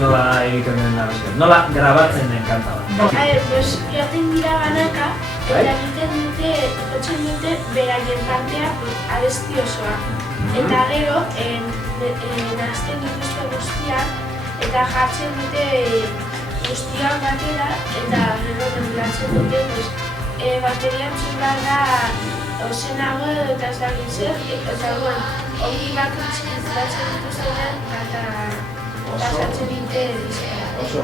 nola egiten den abestia, nola grabatzen den kanta bat. Pues joaten dira banaka, eta egiten dute, jotzen dute beraien partea abesti osoa. Eta gero, nazten dituzte guztiak, eta jartzen dute guztiak batera, eta gero temblatzen dute, baterian txumbal da ozenago eta ez da gintzen, eta ongi bakoitzen dituzten kanta pasatzen dute dizkera. Oso.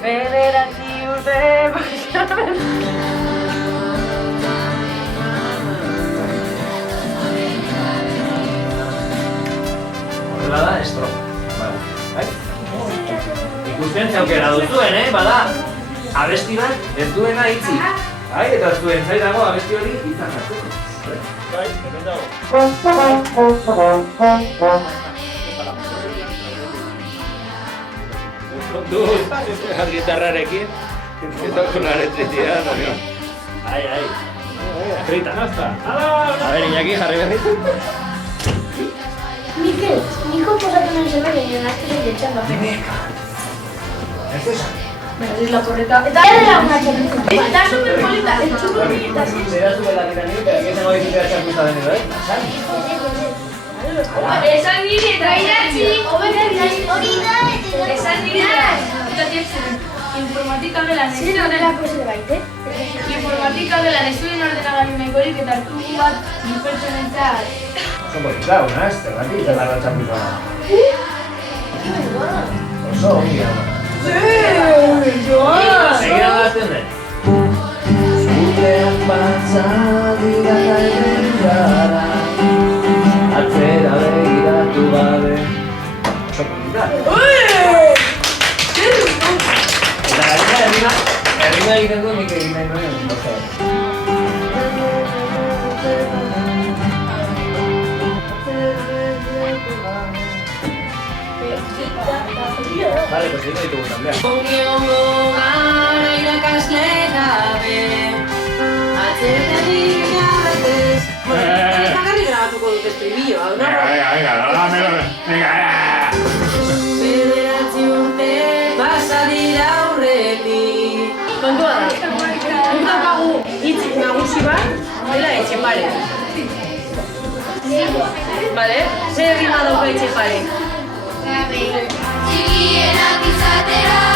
Bederatzi urte pasatzen. Horrela da estrofa. Bai? Ikusten zaukera duzuen, bada abesti bat ez duena hitzi. Bai, eta zuen zaidago abesti hori hitzak hartzeko. Bai, hemen dago. Du, gitarrarekin, eta con la electricidad, no. Ai. Frita, hasta. A ver, Iñaki, jarri berritu. Niko posatu nahi zen egin nazteri detxamba. Demeka. Ez esan. Laporreta. Eta Eta superpolita, entzukoni eta zen. Zera zuen lakita nire, pero que zengo dizutea txakusta dene, bai? Esan nire eta idatzi, hori da, esan nire eta informatika gelan ez zuen ordenagailu nahikorik eta hartugu bat bi pertsonentzat. Oso bonita, una ez, zergatik, zelarra txakusta. Oso ongi da. Seguida gazten den. Zurean batza dira gaiten gara, atzera begiratu gabe. Oso bonita. Eta gaina herrima egiten du nik egin nahi nuen. Vale, pues yo no ditugu también. ongi ongo gara irakasle gabe Atzeretatik gabetez Ez bakarrik grabatuko dut estribillo, hau no? Bederatzi urte pasa dira aurretik Kontua da, daukagu hitz nagusi bat, dela Etxepare Vale? Zer rima dauka Etxepare? Txikienak izatera